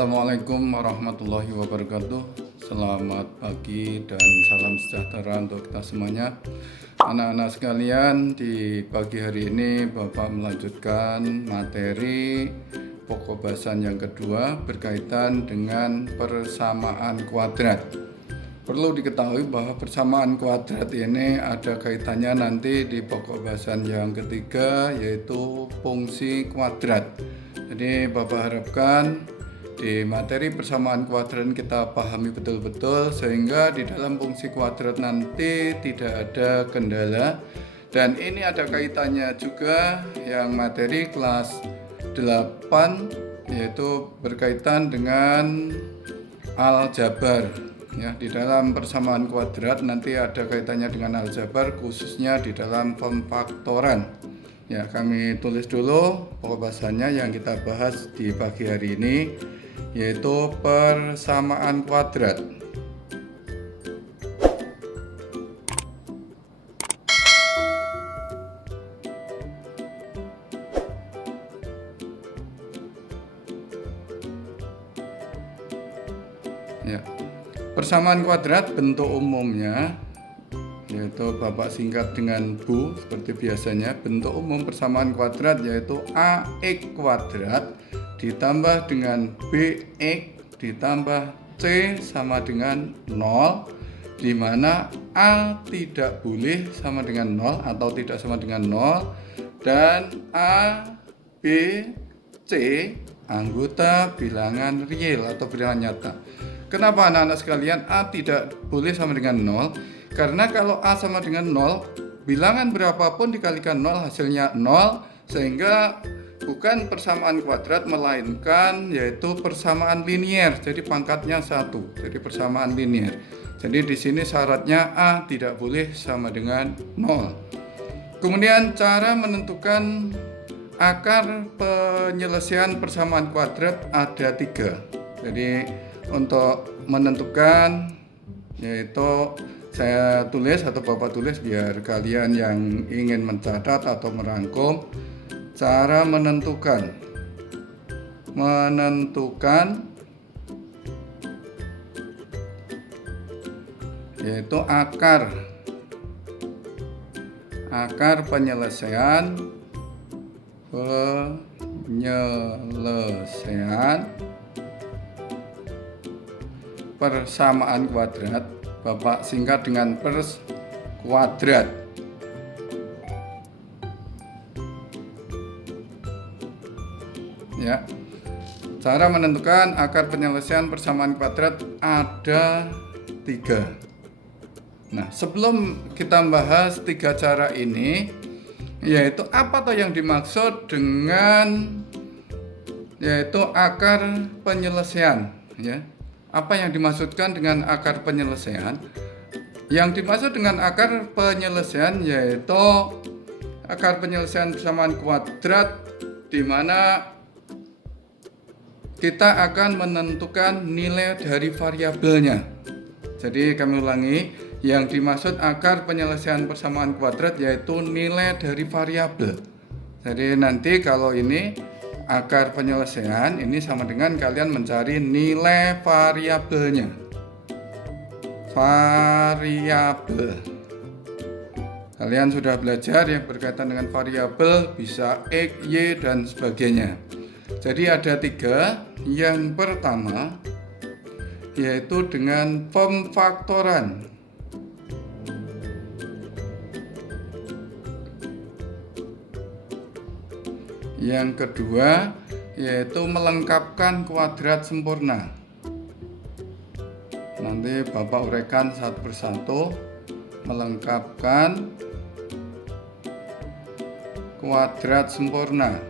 Assalamualaikum warahmatullahi wabarakatuh. Selamat pagi dan salam sejahtera untuk kita semuanya. Anak-anak sekalian, di pagi hari ini Bapak melanjutkan materi pokok bahasan yang kedua berkaitan dengan persamaan kuadrat. Perlu diketahui bahwa persamaan kuadrat ini ada kaitannya nanti di pokok bahasan yang ketiga, yaitu fungsi kuadrat. Jadi Bapak harapkan di materi persamaan kuadrat kita pahami betul-betul sehingga di dalam fungsi kuadrat nanti tidak ada kendala. Dan ini ada kaitannya juga yang materi kelas 8, yaitu berkaitan dengan aljabar. Ya, di dalam persamaan kuadrat nanti ada kaitannya dengan aljabar, khususnya di dalam pemfaktoran. Ya, kami tulis dulu pokok bahasannya yang kita bahas di pagi hari ini, yaitu persamaan kuadrat. Ya. Persamaan kuadrat bentuk umumnya, yaitu Bapak singkat dengan Bu seperti biasanya. Bentuk umum persamaan kuadrat yaitu AX kuadrat ditambah dengan BX ditambah C sama dengan 0, di mana A tidak boleh sama dengan 0 atau tidak sama dengan 0, dan A, B, C anggota bilangan real atau bilangan nyata. Kenapa anak-anak sekalian A tidak boleh sama dengan 0? Karena kalau A sama dengan 0, bilangan berapapun dikalikan 0 hasilnya 0, sehingga bukan persamaan kuadrat melainkan yaitu persamaan linier. Jadi pangkatnya 1. Jadi persamaan linier. Jadi di sini syaratnya A tidak boleh sama dengan 0. Kemudian cara menentukan akar penyelesaian persamaan kuadrat ada 3. Jadi untuk menentukan, yaitu saya tulis atau Bapak tulis biar kalian yang ingin mencatat atau merangkum. Cara menentukan yaitu akar penyelesaian persamaan kuadrat. Bapak singkat dengan pers kuadrat. Ya. Cara menentukan akar penyelesaian persamaan kuadrat ada 3. Nah, sebelum kita bahas 3 cara ini, yaitu apa toh yang dimaksud dengan yaitu akar penyelesaian, ya. Apa yang dimaksudkan dengan akar penyelesaian? Yang dimaksud dengan akar penyelesaian yaitu akar penyelesaian persamaan kuadrat di mana kita akan menentukan nilai dari variabelnya. Jadi kami ulangi, yang dimaksud akar penyelesaian persamaan kuadrat yaitu nilai dari variabel. Jadi nanti kalau ini akar penyelesaian ini sama dengan kalian mencari nilai variabelnya. Variabel. Kalian sudah belajar yang berkaitan dengan variabel, bisa X, Y, dan sebagainya. Jadi ada 3. Yang pertama yaitu dengan pemfaktoran. Yang kedua yaitu melengkapkan kuadrat sempurna. Nanti Bapak uraikan satu persatu. Melengkapkan kuadrat sempurna.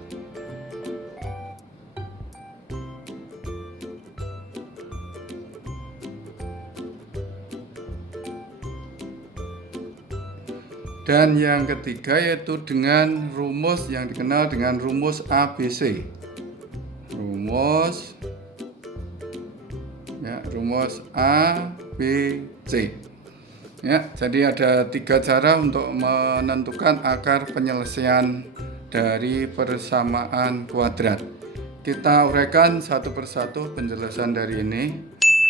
Dan yang ketiga yaitu dengan rumus yang dikenal dengan rumus ABC. Rumus ABC. Ya, jadi ada 3 cara untuk menentukan akar penyelesaian dari persamaan kuadrat. Kita uraikan satu persatu penjelasan dari ini,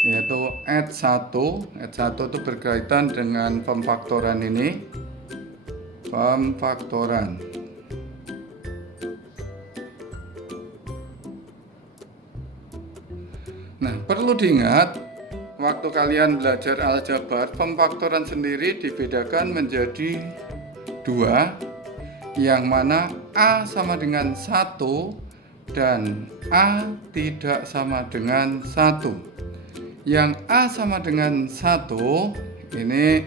yaitu add 1. Add 1 itu berkaitan dengan pemfaktoran ini. Pemfaktoran. Nah, perlu diingat, waktu kalian belajar aljabar, pemfaktoran sendiri dibedakan menjadi 2, yang mana A sama dengan 1 dan A tidak sama dengan 1. Yang A sama dengan 1 ini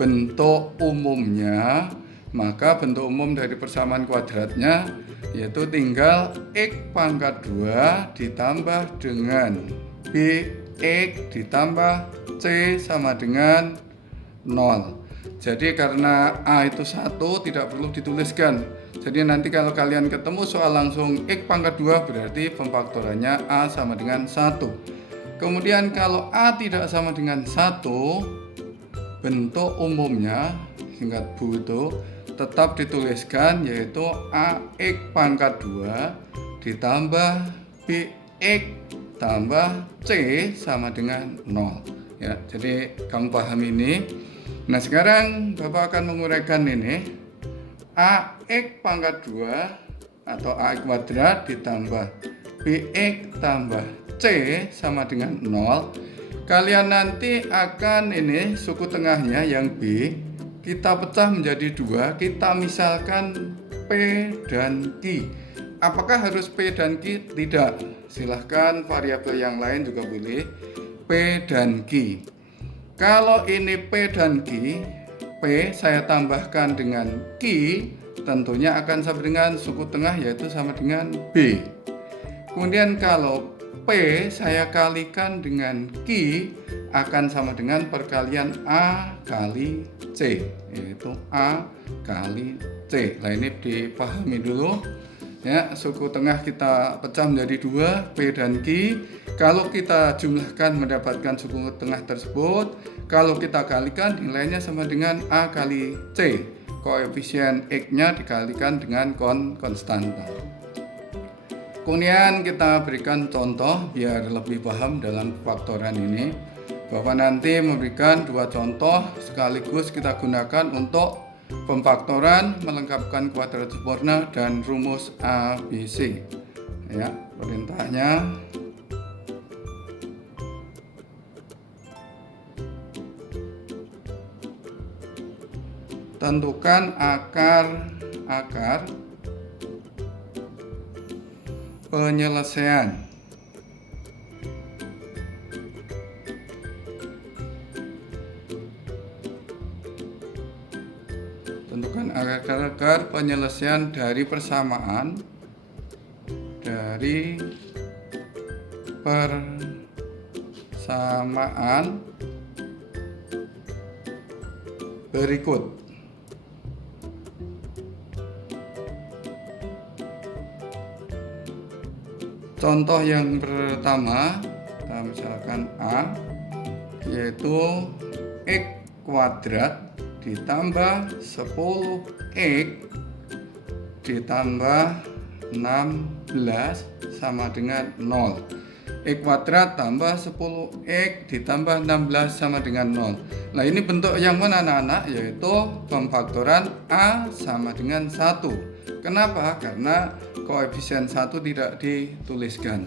bentuk umumnya, maka bentuk umum dari persamaan kuadratnya yaitu tinggal X pangkat 2 ditambah dengan BX ditambah C sama dengan 0. Jadi karena A itu 1 tidak perlu dituliskan. Jadi nanti kalau kalian ketemu soal langsung X pangkat 2 berarti pemfaktorannya A sama dengan 1. Kemudian kalau A tidak sama dengan 1, bentuk umumnya singkat Bu itu tetap dituliskan, yaitu AX pangkat 2 ditambah BX tambah C sama dengan 0. Ya, jadi kamu paham ini. Nah, sekarang Bapak akan menguraikan ini. AX pangkat 2 atau AX kuadrat ditambah BX tambah C sama dengan 0. Kalian nanti akan ini suku tengahnya yang B kita pecah menjadi 2. Kita misalkan P dan Q. Apakah harus P dan Q? Tidak. Silahkan variabel yang lain juga boleh. P dan Q. Kalau ini P dan Q, P saya tambahkan dengan Q, tentunya akan sama dengan suku tengah yaitu sama dengan B. Kemudian kalau P saya kalikan dengan Q akan sama dengan perkalian A kali C, yaitu A kali C. Nah, ini dipahami dulu. Ya, suku tengah kita pecah menjadi 2, P dan Q. Kalau kita jumlahkan mendapatkan suku tengah tersebut, kalau kita kalikan nilainya sama dengan A kali C. Koefisien X-nya dikalikan dengan konstanta. Kemudian kita berikan contoh biar lebih paham dalam faktoran ini. Bapak nanti memberikan 2 contoh sekaligus kita gunakan untuk pemfaktoran melengkapkan kuadrat sempurna dan rumus ABC. Ya, perintahnya tentukan akar penyelesaian. Tentukan akar penyelesaian dari persamaan berikut. Contoh yang pertama, kita misalkan A, yaitu X kuadrat ditambah 10X ditambah 16 sama dengan 0. X kuadrat tambah 10X ditambah 16 sama dengan 0. Nah, ini bentuk yang mana anak-anak? Yaitu pemfaktoran A sama dengan 1. Kenapa? Karena koefisien 1 tidak dituliskan.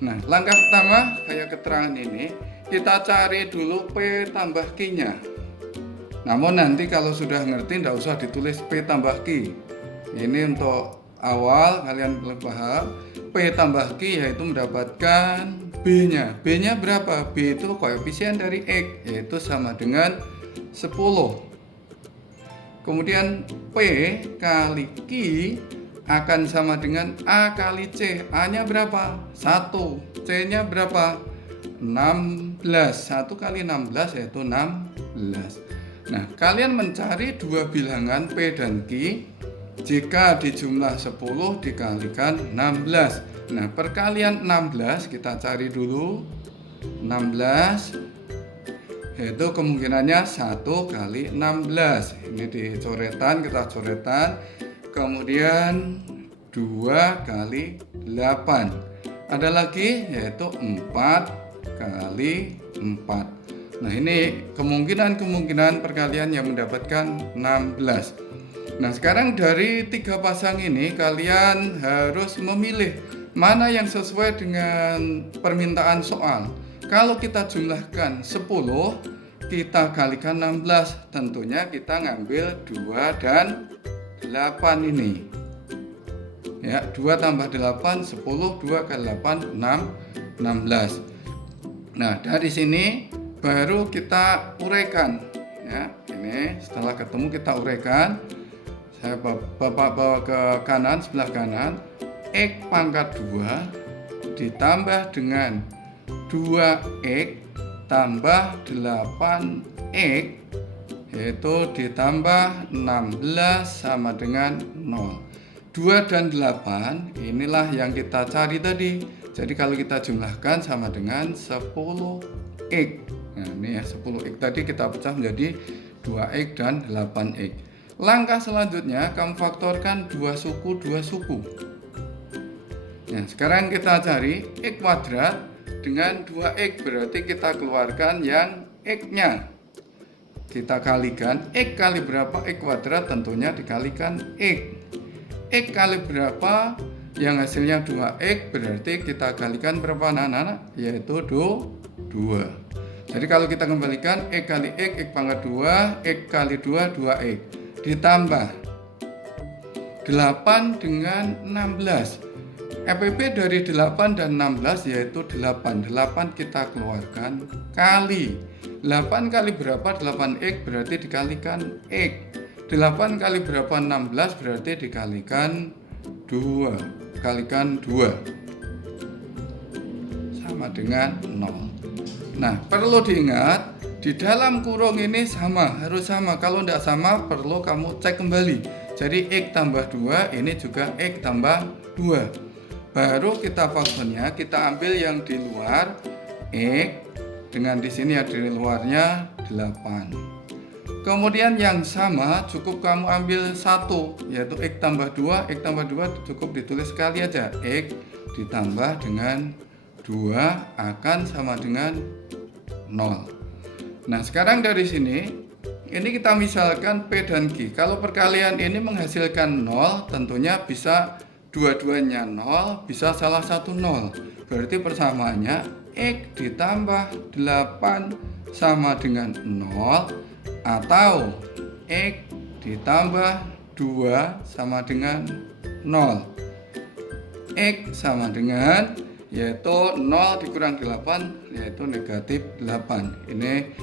Nah, langkah pertama kayak keterangan ini, kita cari dulu P tambah Q-nya. Namun nanti kalau sudah ngerti tidak usah ditulis P tambah Q. Ini untuk awal kalian perlu paham. P tambah Q yaitu mendapatkan B-nya. B-nya berapa? B itu koefisien dari X, yaitu sama dengan 10. Kemudian P kali Q akan sama dengan A kali C. A-nya berapa? 1. C-nya berapa? 16. 1 kali 16 yaitu 16. Nah, kalian mencari dua bilangan P dan Q. Jika dijumlah 10 dikalikan 16. Nah, perkalian 16 kita cari dulu. 16 yaitu kemungkinannya 1 kali 16. Ini dicoretan, kita coretan. Kemudian 2 kali 8. Ada lagi yaitu 4 kali 4. Nah, ini kemungkinan perkalian yang mendapatkan 16. Nah, sekarang dari 3 pasang ini kalian harus memilih mana yang sesuai dengan permintaan soal. Kalau kita jumlahkan 10, kita kalikan 16, tentunya kita ngambil 2 dan 8 ini. Ya, 2 tambah 8, 10, 2 kali 8, 16. Nah, dari sini baru kita uraikan. Ya, ini setelah ketemu kita uraikan. Saya Bapak bawa ke kanan, sebelah kanan. X pangkat 2 ditambah dengan 2X tambah 8X, yaitu ditambah 16 sama dengan 0. 2 dan 8 inilah yang kita cari tadi. Jadi kalau kita jumlahkan sama dengan 10X. Nah, ini ya 10X tadi kita pecah menjadi 2X dan 8X. Langkah selanjutnya kamu faktorkan 2 suku 2 suku. Nah, sekarang kita cari X kuadrat dengan 2X, berarti kita keluarkan yang X-nya. Kita kalikan X kali berapa X kuadrat, tentunya dikalikan X. X kali berapa yang hasilnya 2X, berarti kita kalikan berapa anak-anak? Yaitu 2. Jadi kalau kita kembalikan X kali X pangkat 2, X kali 2, 2X. Ditambah 8 dengan 16. FPP dari 8 dan 16 yaitu 8. 8 kita keluarkan kali 8 kali berapa 8X, berarti dikalikan X. 8 kali berapa 16, berarti dikalikan 2. Kalikan 2 sama dengan 0. Nah, perlu diingat di dalam kurung ini harus sama. Kalau tidak sama perlu kamu cek kembali. Jadi X tambah 2 ini juga X tambah 2. Baru kita faktornya, kita ambil yang di luar X dengan di sini ya di luarnya 8. Kemudian yang sama cukup kamu ambil 1, yaitu X tambah 2. X tambah 2 cukup ditulis sekali aja. X ditambah dengan 2 akan sama dengan 0. Nah, sekarang dari sini ini kita misalkan P dan Q. Kalau perkalian ini menghasilkan 0, tentunya bisa dua-duanya 0, bisa salah satu 0. Berarti persamaannya X ditambah 8 sama dengan 0, atau X ditambah 2 sama dengan 0. X sama dengan yaitu 0 dikurang 8 yaitu negatif 8. Ini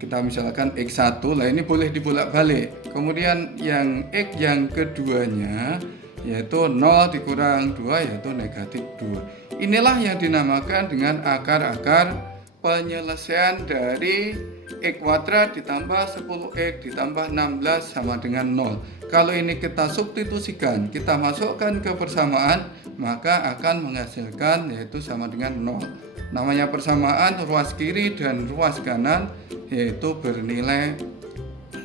kita misalkan X1, lah ini boleh dibolak-balik. Kemudian yang X yang keduanya yaitu 0 dikurang 2 yaitu negatif 2. Inilah yang dinamakan dengan akar-akar penyelesaian dari X kuadrat ditambah 10X ditambah 16 sama dengan 0. Kalau ini kita substitusikan, kita masukkan ke persamaan, maka akan menghasilkan yaitu sama dengan 0. Namanya persamaan ruas kiri dan ruas kanan yaitu bernilai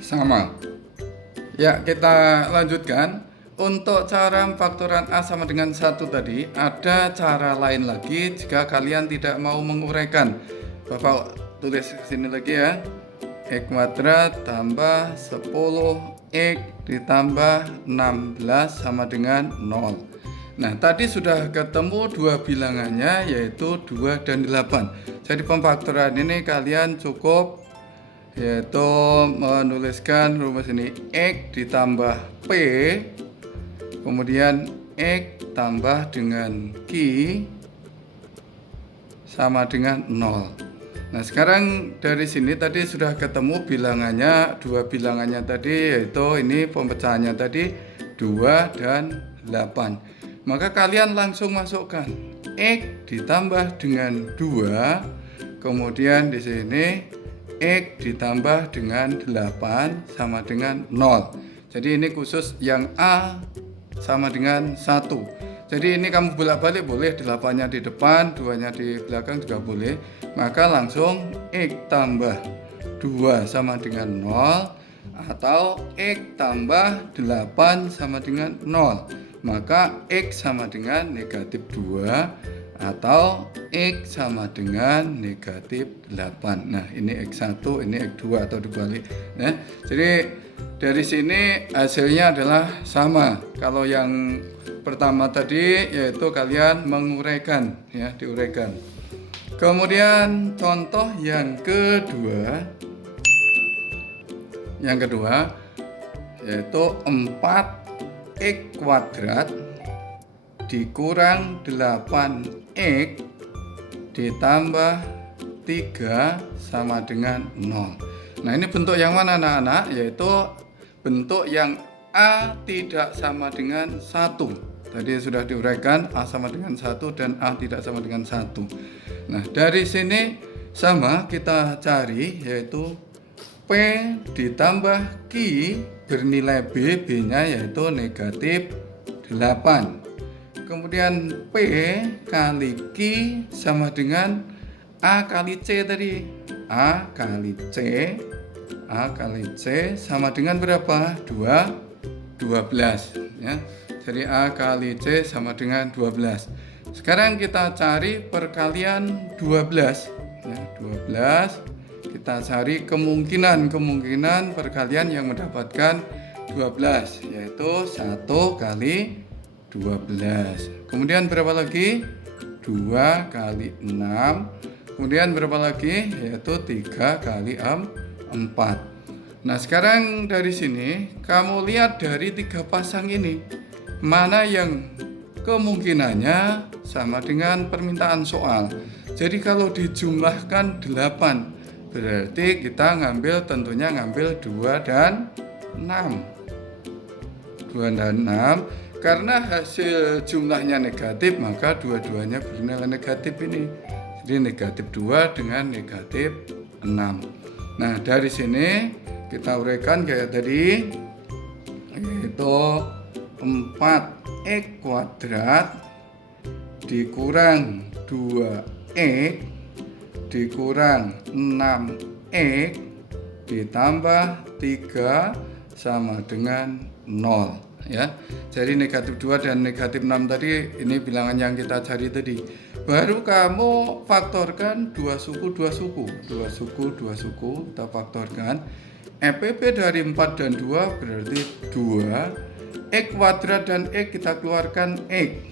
sama. Ya, kita lanjutkan. Untuk cara faktoran A sama dengan 1 tadi, ada cara lain lagi jika kalian tidak mau menguraikan. Bapak tulis sini lagi ya. X kuadrat tambah 10X ditambah 16 sama dengan 0. Nah, tadi sudah ketemu dua bilangannya yaitu 2 dan 8. Jadi pemfaktoran ini kalian cukup yaitu menuliskan rumus ini X ditambah P, kemudian X tambah dengan Q sama dengan 0. Nah, sekarang dari sini tadi sudah ketemu bilangannya, dua bilangannya tadi yaitu ini pemecahannya tadi 2 dan 8. Maka kalian langsung masukkan X ditambah dengan 2, kemudian di sini X ditambah dengan 8 sama dengan 0. Jadi ini khusus yang A sama dengan 1. Jadi ini kamu bolak-balik boleh, 8-nya di depan, 2-nya di belakang juga boleh. Maka langsung X tambah 2 sama dengan 0 atau X tambah 8 sama dengan 0. maka X sama dengan negatif 2 atau X sama dengan negatif 8. Nah, ini X1, ini X2 atau dibalik. Ya. Jadi dari sini hasilnya adalah sama. Kalau yang pertama tadi yaitu kalian menguraikan, ya, diuraikan. Kemudian contoh yang kedua yaitu 4x kuadrat dikurang 8x ditambah 3 sama dengan 0. Nah, ini bentuk yang mana anak-anak? Yaitu bentuk yang A tidak sama dengan 1. Tadi sudah diuraikan A sama dengan 1 dan A tidak sama dengan 1. Nah, dari sini sama kita cari yaitu P ditambah Q bernilai B, B-nya yaitu negatif 8. Kemudian P kali Q sama dengan A kali C tadi. A kali C sama dengan berapa? 12. Ya. Jadi A kali C sama dengan 12. Sekarang kita cari perkalian 12. Ya, 12. Kita cari kemungkinan perkalian yang mendapatkan 12, yaitu 1 kali 12. Kemudian berapa lagi? 2 kali 6. Kemudian berapa lagi? Yaitu 3 kali 4. Nah, sekarang dari sini kamu lihat dari 3 pasang ini, mana yang kemungkinannya sama dengan permintaan soal. Jadi kalau dijumlahkan 8, berarti kita tentunya ngambil 2 dan 6. 2 dan 6. Karena hasil jumlahnya negatif, maka dua-duanya bernilai negatif ini. Jadi negatif 2 dengan negatif 6. Nah, dari sini kita uraikan kayak tadi, yaitu 4x kuadrat dikurang 2x dikurang 6x ditambah 3 sama dengan 0. Ya, jadi negatif 2 dan negatif 6 tadi ini bilangan yang kita cari tadi. Baru kamu faktorkan 2 suku kita faktorkan. EPP dari 4 dan 2 berarti 2. X kuadrat dan X kita keluarkan X.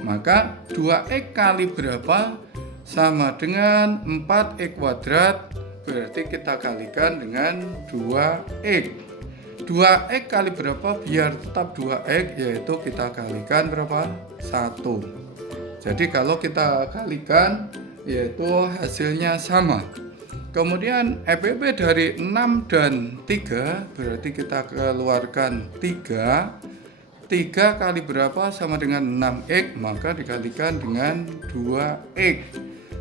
Maka 2x kali berapa? Sama dengan 4x kuadrat, berarti kita kalikan dengan 2x. 2x kali berapa biar tetap 2x, yaitu kita kalikan berapa? 1. Jadi kalau kita kalikan yaitu hasilnya sama. Kemudian EPP dari 6 dan 3 berarti kita keluarkan 3. 3 kali berapa sama dengan 6x, maka dikalikan dengan 2x.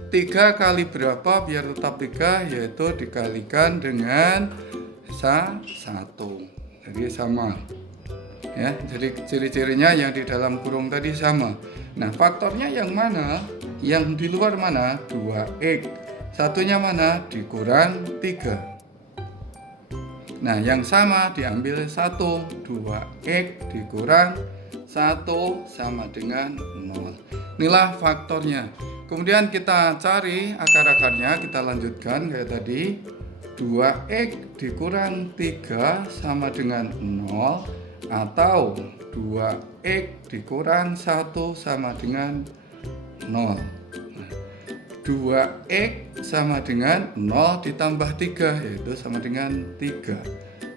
3 kali berapa biar tetap 3, yaitu dikalikan dengan 1. Jadi sama. Ya, jadi ciri-cirinya yang di dalam kurung tadi sama. Nah, faktornya yang mana? Yang di luar mana? 2x. Satunya mana? Dikurang 3. Nah, yang sama diambil 1. 2x dikurang 1 sama dengan 0. Inilah faktornya. Kemudian kita cari akar-akarnya, kita lanjutkan kayak tadi. 2x dikurang 3 sama dengan 0 atau 2x dikurang 1 sama dengan 0. 2x sama dengan 0 ditambah 3, yaitu sama dengan 3.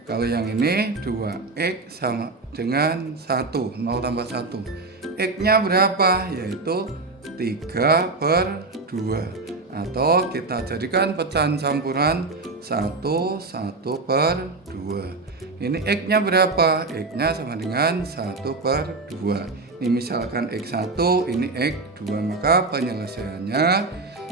Kalau yang ini 2x sama dengan 1, 0 tambah 1. X-nya berapa? Yaitu 3/2. Atau kita jadikan pecahan campuran 1/2. Ini X-nya berapa? X-nya sama dengan 1/2. Ini misalkan X1, ini X2, maka penyelesaiannya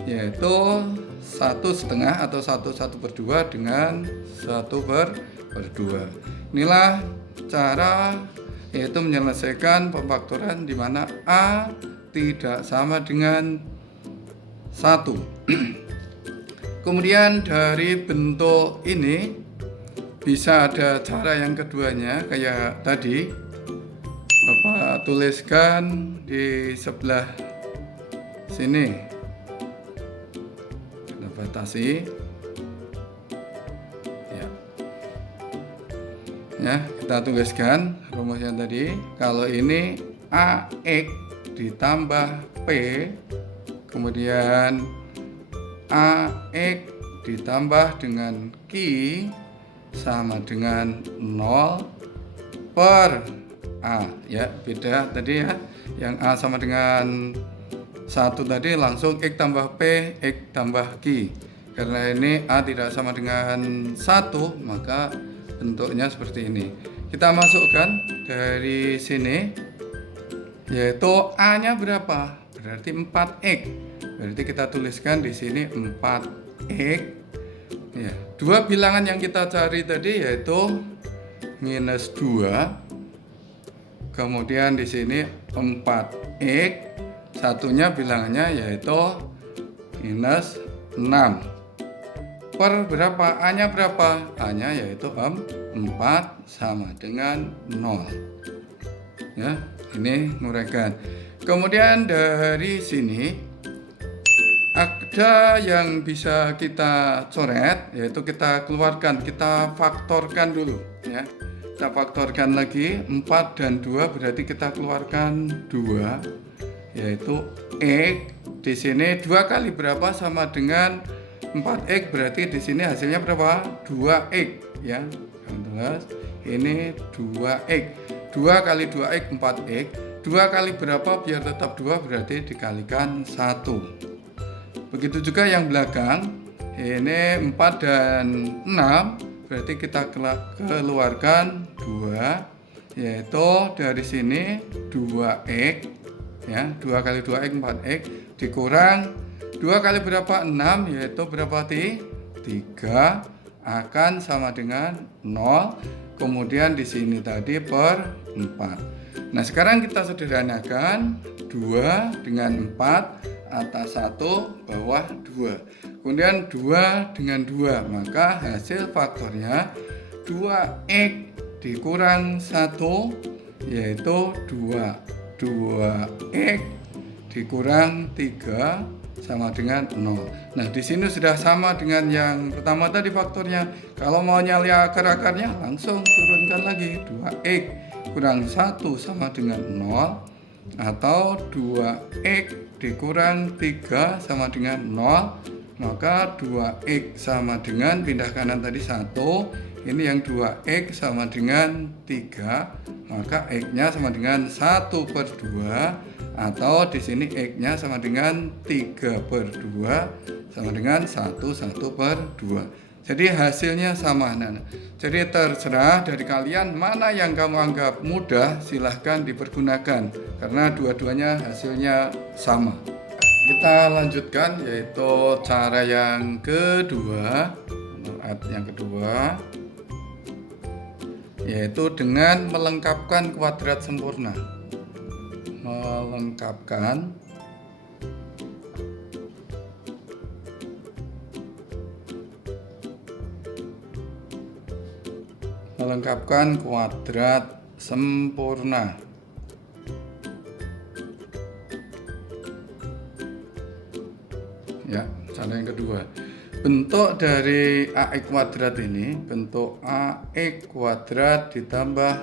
yaitu 1/2 atau 1/2 dengan 1/2. Inilah cara yaitu menyelesaikan pemfaktoran di mana A tidak sama dengan 1. Kemudian dari bentuk ini bisa ada cara yang keduanya kayak tadi. Bapak tuliskan di sebelah sini. Kita batasi. Ya, kita tuliskan rumusnya tadi. Kalau ini AX ditambah P, kemudian AX ditambah dengan Q sama dengan 0 per A. Ya, beda tadi ya. Yang A sama dengan 1 tadi langsung X tambah P, X tambah Q. Karena ini A tidak sama dengan 1, maka bentuknya seperti ini. Kita masukkan dari sini, yaitu A-nya berapa? Berarti 4X. Berarti kita tuliskan di sini 4X. Ya, dua bilangan yang kita cari tadi yaitu minus 2. Kemudian di sini 4X. Satunya bilangannya yaitu minus 6. Per berapa? A-nya berapa? A-nya yaitu 4 sama dengan 0. Ya, ini nguraikan. Kemudian dari sini ada yang bisa kita coret, yaitu kita keluarkan, kita faktorkan dulu ya. Kita faktorkan lagi 4 dan 2 berarti kita keluarkan 2, yaitu X. Di sini 2 kali berapa sama dengan 4X, berarti di sini hasilnya berapa? 2X ya. Ini 2X. 2 kali 2X 4X. 2 kali berapa biar tetap 2 berarti dikalikan 1. Begitu juga yang belakang. Ini 4 dan 6 berarti kita keluarkan 2, yaitu dari sini 2X ya. 2 kali 2X 4X dikurang 2 kali berapa? 6, yaitu berapa? 3 akan sama dengan 0. Kemudian di sini tadi per 4. Nah, sekarang kita sederhanakan 2 dengan 4, atas 1, bawah 2. Kemudian 2 dengan 2, maka hasil faktornya 2X dikurang 1, yaitu 2X dikurang 3 sama dengan 0. Nah, di sini sudah sama dengan yang pertama tadi faktornya. Kalau mau nyali akar-akarnya langsung turunkan lagi. 2X kurang 1 sama dengan 0, atau 2X dikurang 3 sama dengan 0. Maka 2X sama dengan, pindah kanan tadi 1, ini yang 2X sama dengan 3, maka X-nya sama dengan 1 per 2. Atau di sini X-nya sama dengan 3 per 2 sama dengan 1 per 2. Jadi hasilnya sama. Nah, jadi terserah dari kalian mana yang kamu anggap mudah, silahkan dipergunakan karena dua-duanya hasilnya sama. Kita lanjutkan yaitu cara yang kedua, yaitu dengan melengkapkan kuadrat sempurna. Melengkapkan kuadrat sempurna. Ya, cara yang kedua. Bentuk dari AX kuadrat ini, bentuk AX kuadrat ditambah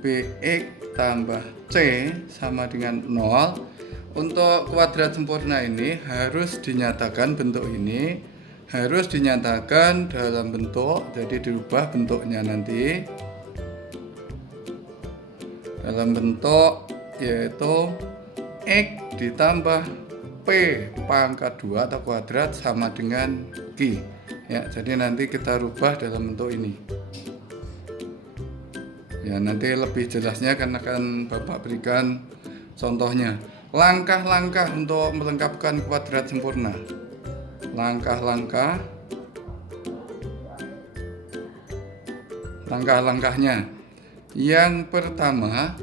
BX tambah C sama dengan 0. Untuk kuadrat sempurna ini harus dinyatakan, bentuk ini harus dinyatakan dalam bentuk, jadi dirubah bentuknya nanti dalam bentuk yaitu X ditambah P pangkat 2 atau kuadrat sama dengan Q ya. Jadi nanti kita rubah dalam bentuk ini ya, nanti lebih jelasnya akan Bapak berikan contohnya. Langkah-langkah untuk melengkapkan kuadrat sempurna. Langkah-langkahnya. Yang pertama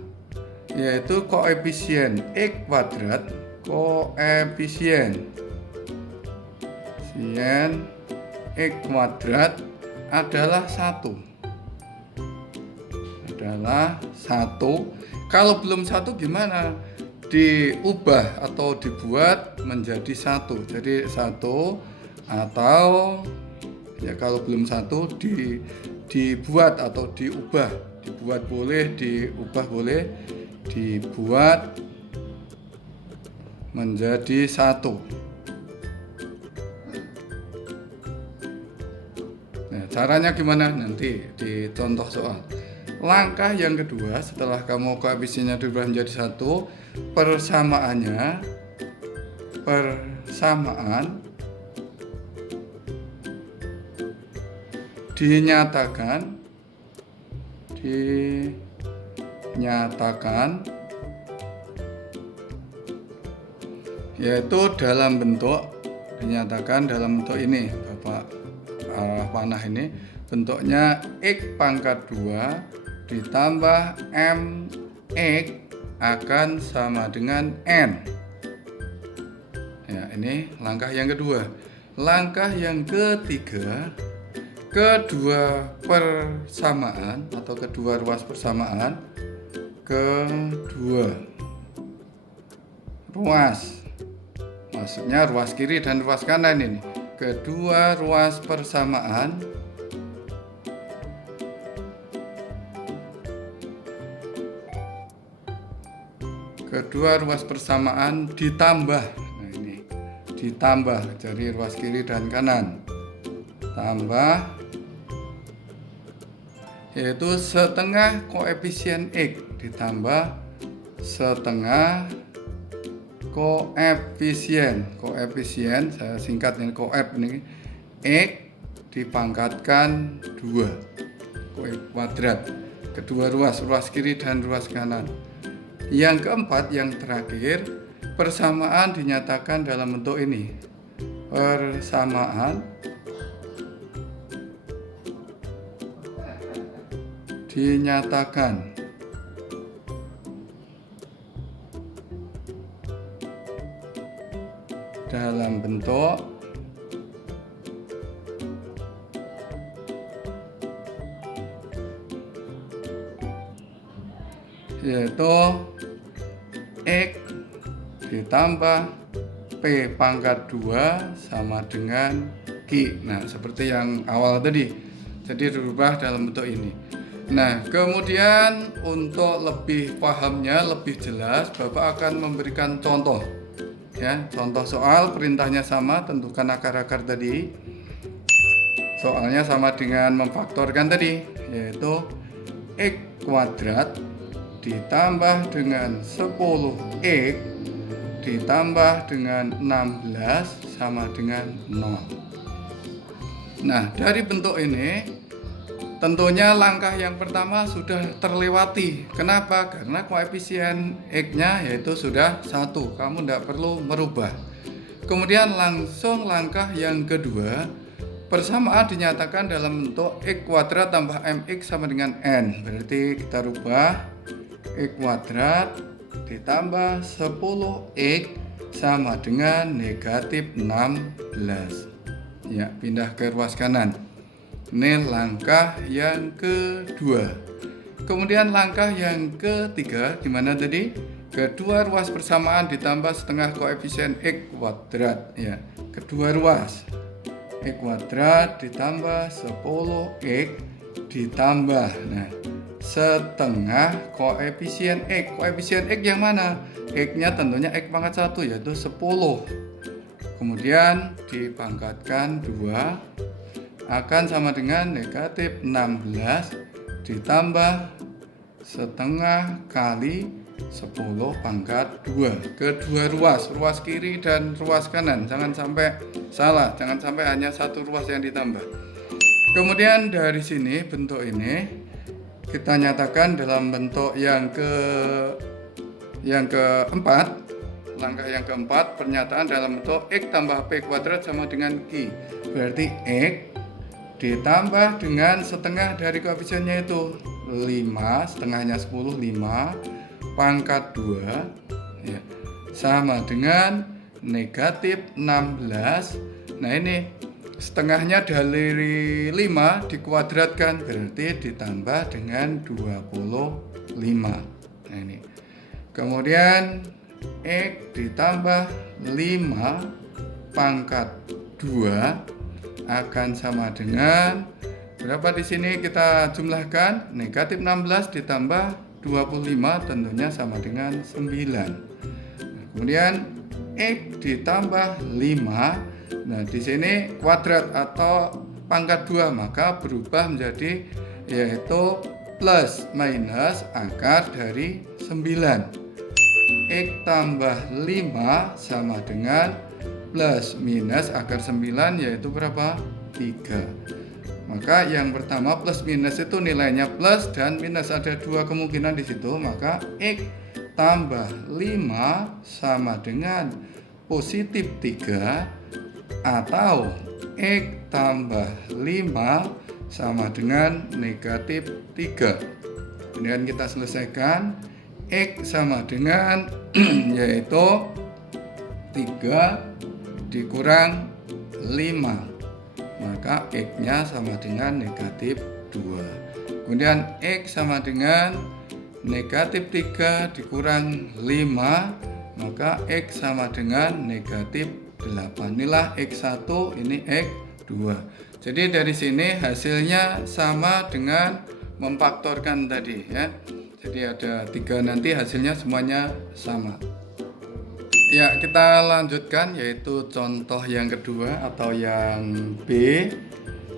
yaitu koefisien X kuadrat, koefisien X kuadrat adalah 1. adalah 1. Kalau belum 1 gimana? Diubah atau dibuat menjadi 1. Jadi 1 atau ya kalau belum 1 dibuat atau diubah. Dibuat boleh, diubah boleh, dibuat menjadi 1. Nah, caranya gimana? Nanti di contoh soal. Langkah yang kedua, setelah kamu koefisiennya diubah menjadi 1, persamaan dinyatakan yaitu dalam bentuk ini, Bapak arah panah ini bentuknya X pangkat 2 ditambah MX akan sama dengan N. Ya, ini langkah yang kedua. Langkah yang ketiga, kedua persamaan atau kedua ruas persamaan, maksudnya ruas kiri dan ruas kanan ini. Kedua ruas persamaan ditambah. Nah, ini ditambah, jadi ruas kiri dan kanan tambah, yaitu setengah koefisien X ditambah setengah koefisien saya singkat ini koef ini, X dipangkatkan 2 kuadrat, kedua ruas kiri dan ruas kanan. Yang keempat, yang terakhir, persamaan dinyatakan dalam bentuk ini. Persamaan dinyatakan dalam bentuk yaitu X ditambah P pangkat 2 sama dengan Q. Nah, seperti yang awal tadi, jadi dirubah dalam bentuk ini. Nah, kemudian untuk lebih pahamnya, lebih jelas, Bapak akan memberikan contoh. Ya, contoh soal, perintahnya sama, tentukan akar-akar tadi. Soalnya sama dengan memfaktorkan tadi, yaitu X kuadrat ditambah dengan 10X ditambah dengan 16 sama dengan 0. Nah, dari bentuk ini tentunya langkah yang pertama sudah terlewati. Kenapa? Karena koefisien X-nya yaitu sudah 1. Kamu tidak perlu merubah. Kemudian langsung langkah yang kedua, persamaan dinyatakan dalam bentuk X kuadrat tambah MX sama dengan N. Berarti kita rubah X kuadrat ditambah 10X sama dengan negatif 16. Ya, pindah ke ruas kanan. Ini langkah yang kedua. Kemudian langkah yang ketiga, gimana tadi? Kedua ruas persamaan ditambah setengah koefisien X kuadrat. Ya, kedua ruas X kuadrat ditambah 10X ditambah, nah, setengah koefisien X. Koefisien X yang mana? X-nya tentunya X pangkat 1, yaitu 10. Kemudian dipangkatkan 2 akan sama dengan negatif 16 ditambah setengah kali 10 pangkat 2. Kedua ruas kiri dan ruas kanan. Jangan sampai salah, jangan sampai hanya satu ruas yang ditambah. Kemudian dari sini bentuk ini kita nyatakan dalam bentuk yang keempat. Langkah yang keempat, pernyataan dalam bentuk X tambah P kuadrat sama dengan Q. Berarti X ditambah dengan setengah dari koefisiennya itu 5, setengahnya 10, 5 pangkat 2 ya, sama dengan negatif 16. Nah, ini setengahnya dari 5 dikuadratkan, berarti ditambah dengan 25. Nah ini. Kemudian X ditambah 5 pangkat 2 akan sama dengan berapa di sini kita jumlahkan? Negatif 16 ditambah 25 tentunya sama dengan 9. Nah, kemudian X ditambah 5. Nah, di sini kuadrat atau pangkat 2 maka berubah menjadi yaitu plus minus akar dari 9. X tambah 5 sama dengan plus minus akar 9 yaitu berapa? 3. Maka yang pertama plus minus itu nilainya plus dan minus, ada 2 kemungkinan di situ, maka X tambah 5 sama dengan positif 3 atau X tambah 5 sama dengan negatif 3. Kemudian kita selesaikan. X sama dengan yaitu 3 dikurang 5, maka X-nya sama dengan negatif 2. Kemudian X sama dengan negatif 3 dikurang 5, maka X sama dengan negatif 8. Inilah X1, ini X2. Jadi dari sini hasilnya sama dengan memfaktorkan tadi ya. Jadi ada 3, nanti hasilnya semuanya sama. Ya, kita lanjutkan yaitu contoh yang kedua atau yang B.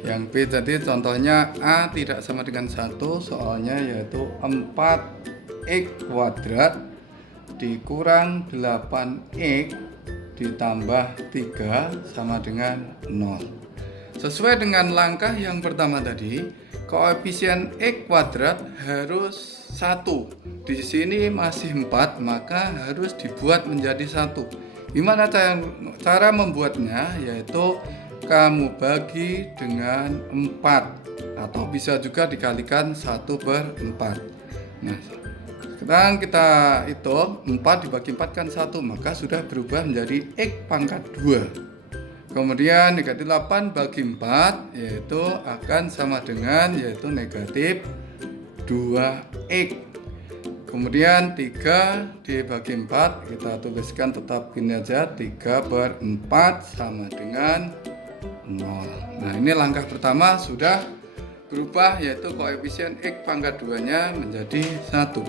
Yang B tadi contohnya A tidak sama dengan 1, soalnya yaitu 4x kuadrat dikurang 8x ditambah 3 sama dengan 0. Sesuai dengan langkah yang pertama tadi, koefisien x kuadrat harus 1. Di sini masih 4, maka harus dibuat menjadi 1. Gimana cara membuatnya? Yaitu kamu bagi dengan 4 atau bisa juga dikalikan 1/4. Nah, sekarang kita hitung 4 dibagi 4 kan 1, maka sudah berubah menjadi x pangkat 2. Kemudian negatif 8 bagi 4 yaitu akan sama dengan yaitu negatif 2x. Kemudian 3 dibagi 4 kita tuliskan tetap gini aja, 3/4 sama dengan 0. Nah, ini langkah pertama sudah berubah yaitu koefisien x pangkat 2-nya menjadi 1.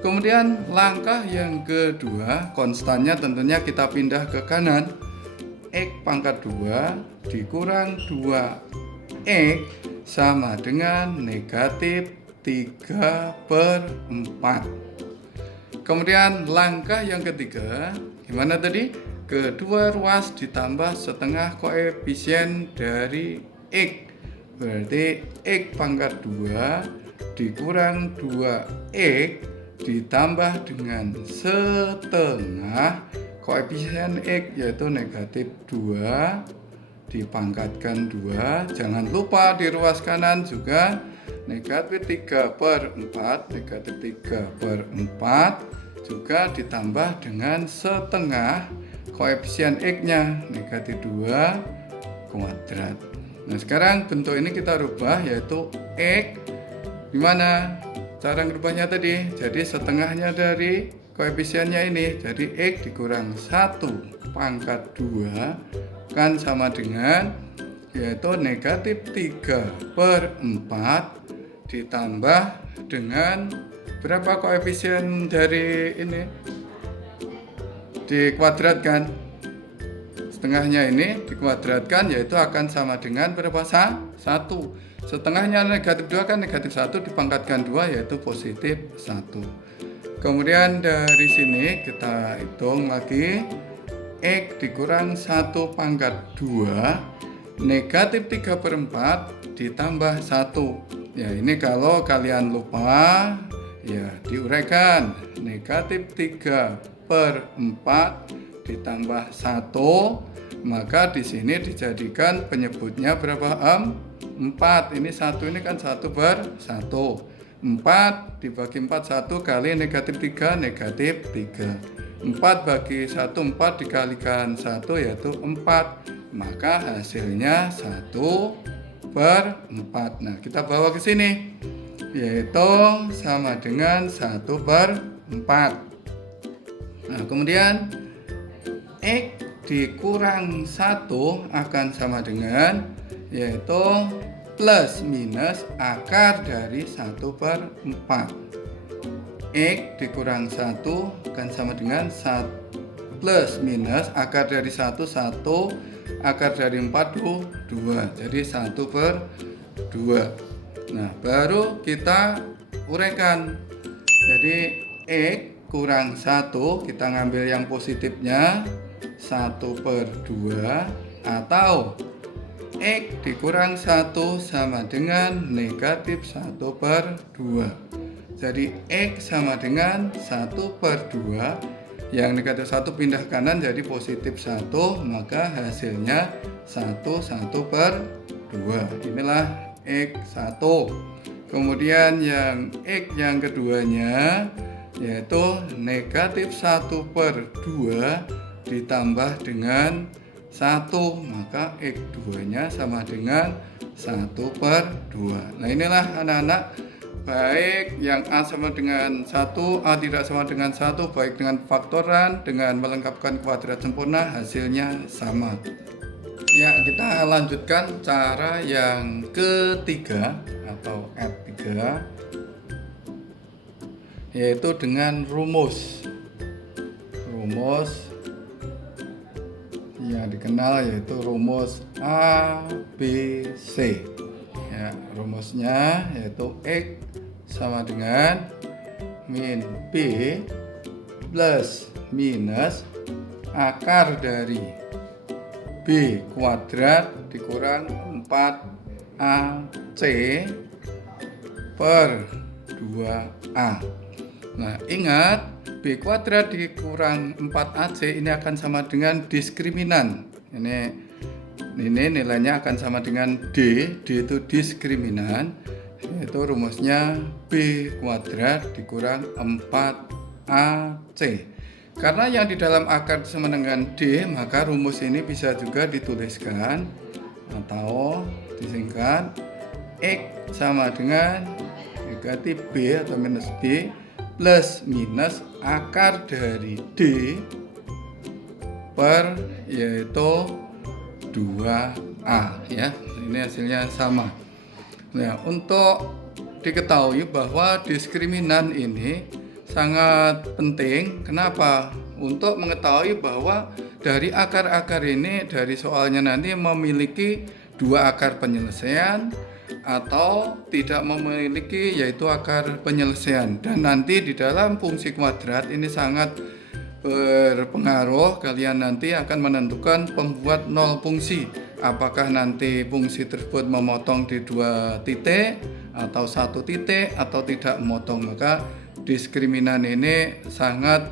Kemudian langkah yang kedua, konstannya tentunya kita pindah ke kanan. X pangkat 2 dikurang 2x sama dengan negatif 3/4. Kemudian langkah yang ketiga, gimana tadi? Kedua ruas ditambah setengah koefisien dari x. Berarti x pangkat 2 dikurang 2x ditambah dengan setengah koefisien x yaitu negatif 2 dipangkatkan 2. Jangan lupa di ruas kanan juga negatif 3/4, negatif 3/4 juga ditambah dengan setengah koefisien x-nya negatif 2 kuadrat. Nah, sekarang bentuk ini kita rubah yaitu x. Gimana cara ngerubahnya tadi? Jadi setengahnya dari koefisiennya ini, jadi x dikurang 1 pangkat 2 kan sama dengan yaitu negatif 3/4 ditambah dengan berapa koefisien dari ini dikuadratkan, setengahnya ini dikuadratkan yaitu akan sama dengan berapa? 1. Setengahnya negatif 2 kan negatif 1 dipangkatkan 2 yaitu positif 1. Kemudian dari sini kita hitung lagi x dikurang 1 pangkat 2 negatif 3/4 ditambah 1. Ya, ini kalau kalian lupa ya diuraikan, negatif 3/4 ditambah 1, maka di sini dijadikan penyebutnya berapa? 4. Ini 1 ini kan 1/1. 4 dibagi 4 1 kali negatif 3 negatif 3. 4 bagi 1, 4 dikalikan 1 yaitu 4. Maka hasilnya 1/4. Nah, kita bawa ke sini, yaitu sama dengan 1/4. Nah, kemudian X dikurang 1 akan sama dengan, yaitu plus minus akar dari 1/4. X dikurang 1 akan sama dengan plus minus akar dari 1, akar dari 4, 2. Jadi 1/2. Nah, baru kita uraikan. Jadi X kurang 1, kita ngambil yang positifnya 1/2, atau X dikurang 1 sama dengan negatif 1/2. Jadi X sama dengan 1/2. Yang negatif 1 pindah kanan jadi positif 1, maka hasilnya 1/2. Inilah X1. Kemudian yang X yang keduanya, yaitu negatif 1/2 ditambah dengan 1, maka X2 nya sama dengan 1/2. Nah, inilah anak-anak, baik yang A sama dengan 1, A tidak sama dengan 1, baik dengan faktoran, dengan melengkapkan kuadrat sempurna, hasilnya sama. Ya, kita lanjutkan cara yang ketiga atau F3, yaitu dengan rumus yang dikenal, yaitu rumus ABC. Ya, rumusnya yaitu X sama dengan min B plus minus akar dari B kuadrat dikurang 4AC per 2A. Nah, ingat, B kuadrat dikurang 4AC ini akan sama dengan diskriminan. Ini nilainya akan sama dengan D itu diskriminan, yaitu rumusnya B kuadrat dikurang 4AC. Karena yang di dalam akar sama dengan D, maka rumus ini bisa juga dituliskan atau disingkat X sama dengan negatif B atau minus B plus minus akar dari D per, yaitu 2A, ya. Ini hasilnya sama. Nah, untuk diketahui bahwa diskriminan ini sangat penting. Kenapa? Untuk mengetahui bahwa dari akar-akar ini, dari soalnya nanti memiliki 2 akar penyelesaian atau tidak memiliki, yaitu akar penyelesaian. Dan nanti di dalam fungsi kuadrat ini sangat berpengaruh. Kalian nanti akan menentukan pembuat nol fungsi. Apakah nanti fungsi tersebut memotong di 2 titik atau 1 titik atau tidak memotong. Maka diskriminan ini sangat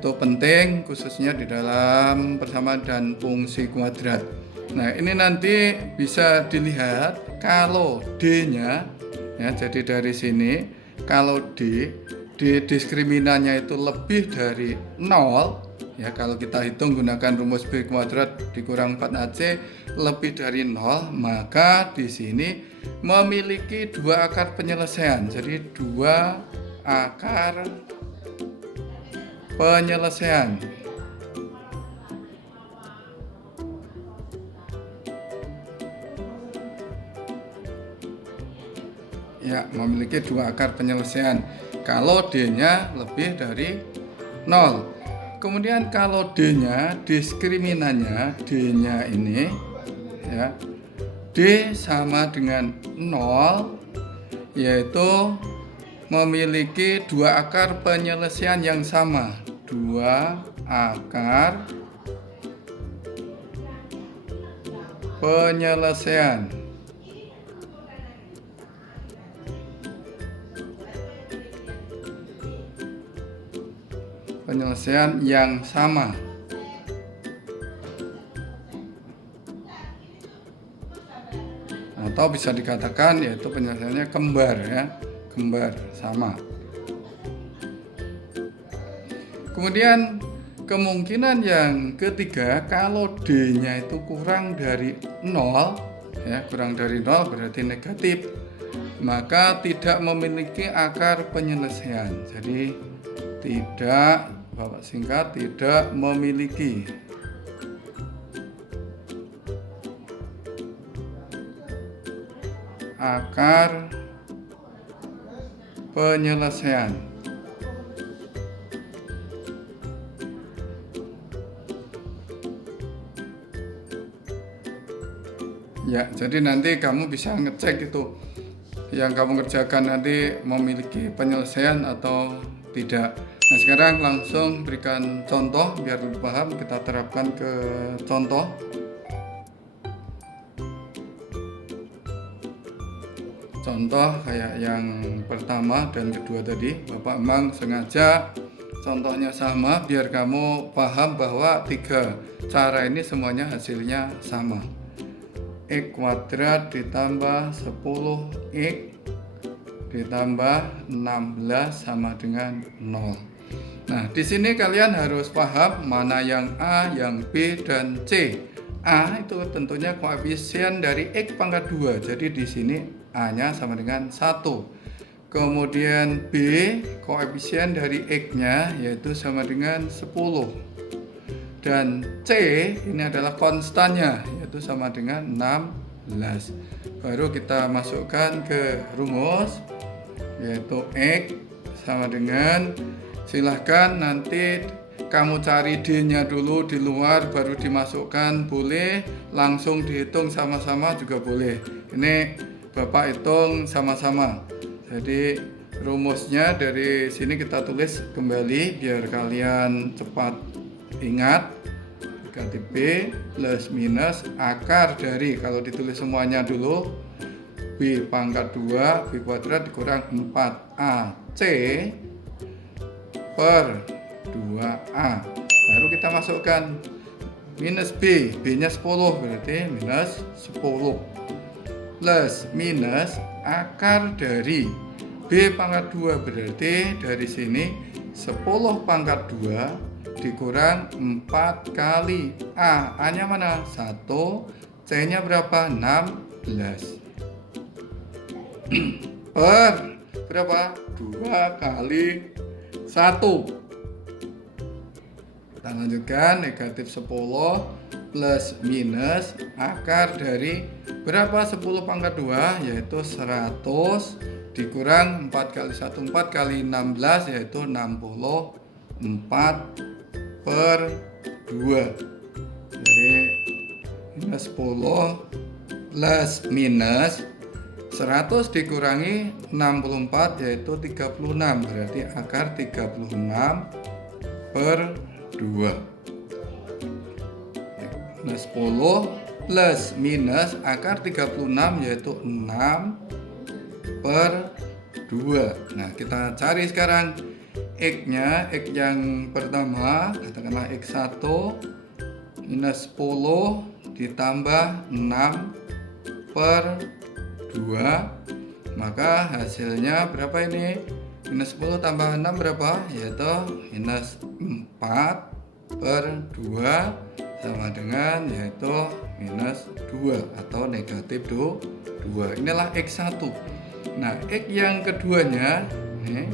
penting, khususnya di dalam persamaan dan fungsi kuadrat. Nah, ini nanti bisa dilihat kalau D-nya, ya, jadi dari sini kalau D diskriminannya itu lebih dari 0, ya, kalau kita hitung gunakan rumus B kuadrat dikurang 4AC lebih dari 0, maka di sini memiliki 2 akar penyelesaian. Jadi 2 akar penyelesaian. Ya, memiliki 2 akar penyelesaian kalau D-nya lebih dari 0. Kemudian kalau D-nya, diskriminannya D-nya ini, ya, D sama dengan 0, yaitu memiliki 2 akar penyelesaian yang sama. 2 akar penyelesaian. Penyelesaian yang sama. Atau bisa dikatakan yaitu penyelesaiannya kembar, ya, kembar sama. Kemudian kemungkinan yang ketiga, kalau D-nya itu kurang dari 0, ya, kurang dari 0 berarti negatif, maka tidak memiliki akar penyelesaian. Jadi tidak, Bapak singkat, tidak memiliki akar penyelesaian. Ya, jadi nanti kamu bisa ngecek itu yang kamu kerjakan nanti memiliki penyelesaian atau tidak. Nah, sekarang langsung berikan contoh biar lebih paham. Kita terapkan ke contoh. Contoh kayak yang pertama dan kedua tadi, Bapak memang sengaja contohnya sama biar kamu paham bahwa tiga cara ini semuanya hasilnya sama. X kuadrat ditambah 10x ditambah 16 sama dengan 0. Nah, di sini kalian harus paham mana yang A, yang B, dan C. A itu tentunya koefisien dari X pangkat 2. Jadi di sini A-nya sama dengan 1. Kemudian B, koefisien dari X-nya yaitu sama dengan 10. Dan C ini adalah konstannya yaitu sama dengan 16. Baru kita masukkan ke rumus yaitu X sama dengan, silahkan nanti kamu cari D-nya dulu di luar baru dimasukkan, boleh langsung dihitung sama-sama juga boleh. Ini Bapak hitung sama-sama. Jadi rumusnya dari sini kita tulis kembali biar kalian cepat ingat. Negatif B plus minus akar dari, kalau ditulis semuanya dulu, B pangkat 2 B kuadrat dikurang 4AC per 2A. Baru kita masukkan minus B, B-nya 10 berarti minus 10 plus minus akar dari B pangkat 2 berarti dari sini 10 pangkat 2 dikurang 4 kali A. A-nya mana? 1. C-nya berapa? 16. Per berapa? 2 kali 1. Kita lanjutkan, negatif 10 plus minus akar dari berapa? 10 pangkat 2 yaitu 100 dikurang 4 kali 1, 4 kali 16 yaitu 64 per 2. Jadi minus 10 plus minus 100 dikurangi 64 yaitu 36, berarti akar 36 per 2. Minus 10 plus minus akar 36 yaitu 6 per 2. Nah, kita cari sekarang X-nya. X yang pertama katakanlah X1 minus 10 ditambah 6 per 2, maka hasilnya berapa ini? Minus 10 tambah 6 berapa? Yaitu minus 4 per 2 sama dengan yaitu minus 2 atau negatif 2. Inilah X1. Nah, X yang keduanya ini,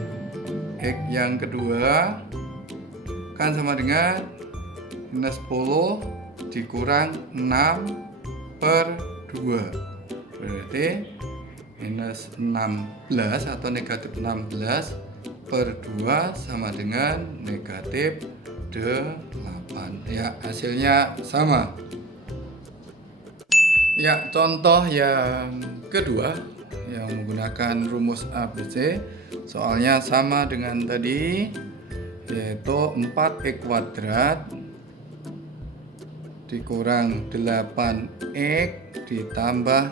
X yang kedua kan sama dengan minus 10 dikurang 6 per 2, berarti minus 16 atau negatif 16 per 2 sama dengan negatif 8. Ya, hasilnya sama. Ya, contoh yang kedua yang menggunakan rumus ABC, soalnya sama dengan tadi, yaitu 4x kuadrat dikurang 8x ditambah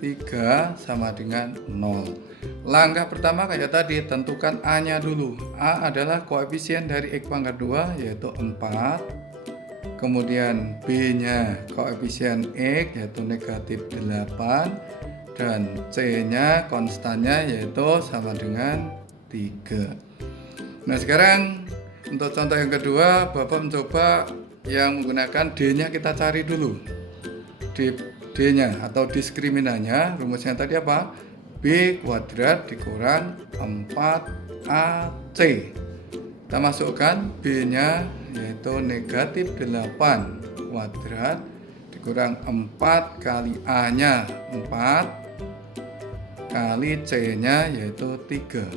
3 sama dengan 0. Langkah pertama kayak tadi, tentukan A-nya dulu. A adalah koefisien dari X pangkat 2 yaitu 4. Kemudian B-nya koefisien X yaitu negatif 8. Dan C-nya konstannya yaitu sama dengan 3. Nah, sekarang Untuk contoh yang kedua, Bapak mencoba yang menggunakan D-nya kita cari dulu. D-nya atau diskriminannya, rumusnya tadi apa? B kuadrat dikurang 4AC. Kita masukkan B-nya yaitu negatif 8 kuadrat dikurang 4 kali A-nya 4 kali C-nya yaitu 3.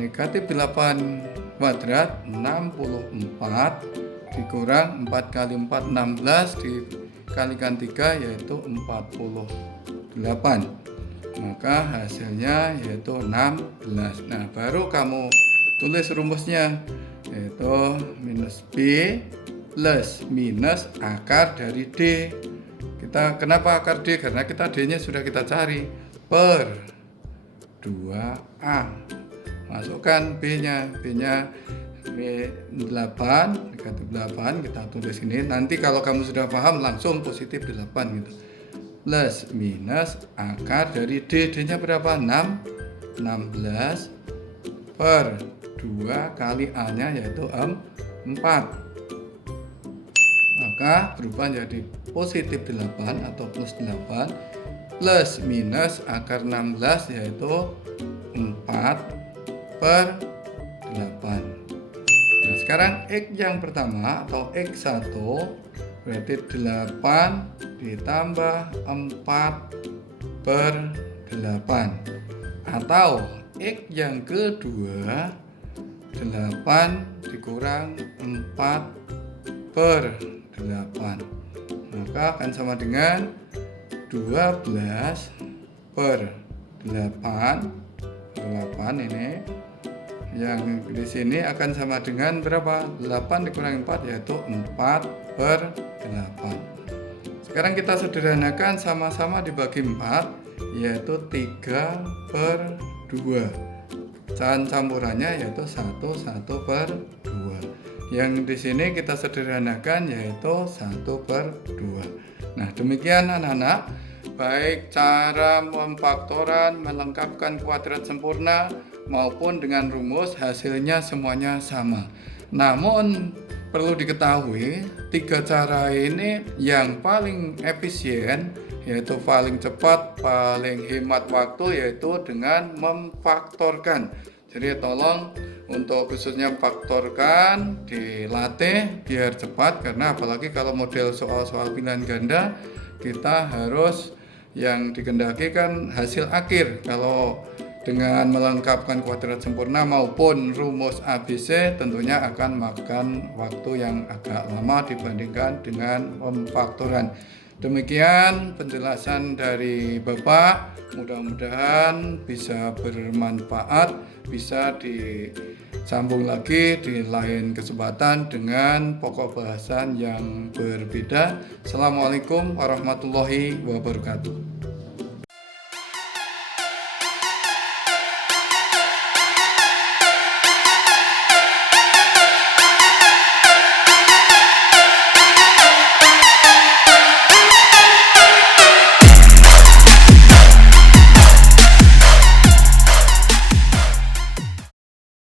Negatif 8 kuadrat 64 dikurang 4 kali 4 16 dikalikan 3 yaitu 48. Maka hasilnya yaitu 16. Nah, baru kamu tulis rumusnya yaitu minus B plus minus akar dari D. Kenapa akar D? Karena D-nya sudah kita cari per 2A. Masukkan B-nya. B-nya B8, negatif 8 kita tulis ini. Nanti kalau kamu sudah paham langsung positif 8 gitu. Plus minus akar dari D. D-nya berapa? 6. 16 per 2 kali A-nya yaitu 4. Maka berubah menjadi positif 8 atau plus 8 plus minus akar 16 yaitu 4 per 8. Nah, sekarang X yang pertama atau X1 berarti 8 ditambah 4 per 8. Atau X yang kedua 8 dikurang 4 per 8. Maka akan sama dengan 12 per 8 ini. Yang di sini akan sama dengan berapa? 8 dikurangi 4 yaitu 4 per 8. Sekarang kita sederhanakan, sama-sama dibagi 4 yaitu 3 per 2. Pecahan campurannya yaitu 1 per 2. Yang di sini kita sederhanakan yaitu 1 per 2. Nah, demikian anak-anak, baik cara memfaktoran, melengkapkan kuadrat sempurna maupun dengan rumus, hasilnya semuanya sama. Namun perlu diketahui 3 cara ini yang paling efisien, yaitu paling cepat, paling hemat waktu, yaitu dengan memfaktorkan. Jadi tolong untuk khususnya faktorkan dilatih biar cepat, karena apalagi kalau model soal-soal pilihan ganda kita harus yang dikehendaki kan hasil akhir. Kalau dengan melengkapkan kuadrat sempurna maupun rumus ABC tentunya akan makan waktu yang agak lama dibandingkan dengan pemfaktoran. Demikian penjelasan dari Bapak, mudah-mudahan bisa bermanfaat, bisa disambung lagi di lain kesempatan dengan pokok bahasan yang berbeda. Assalamualaikum warahmatullahi wabarakatuh.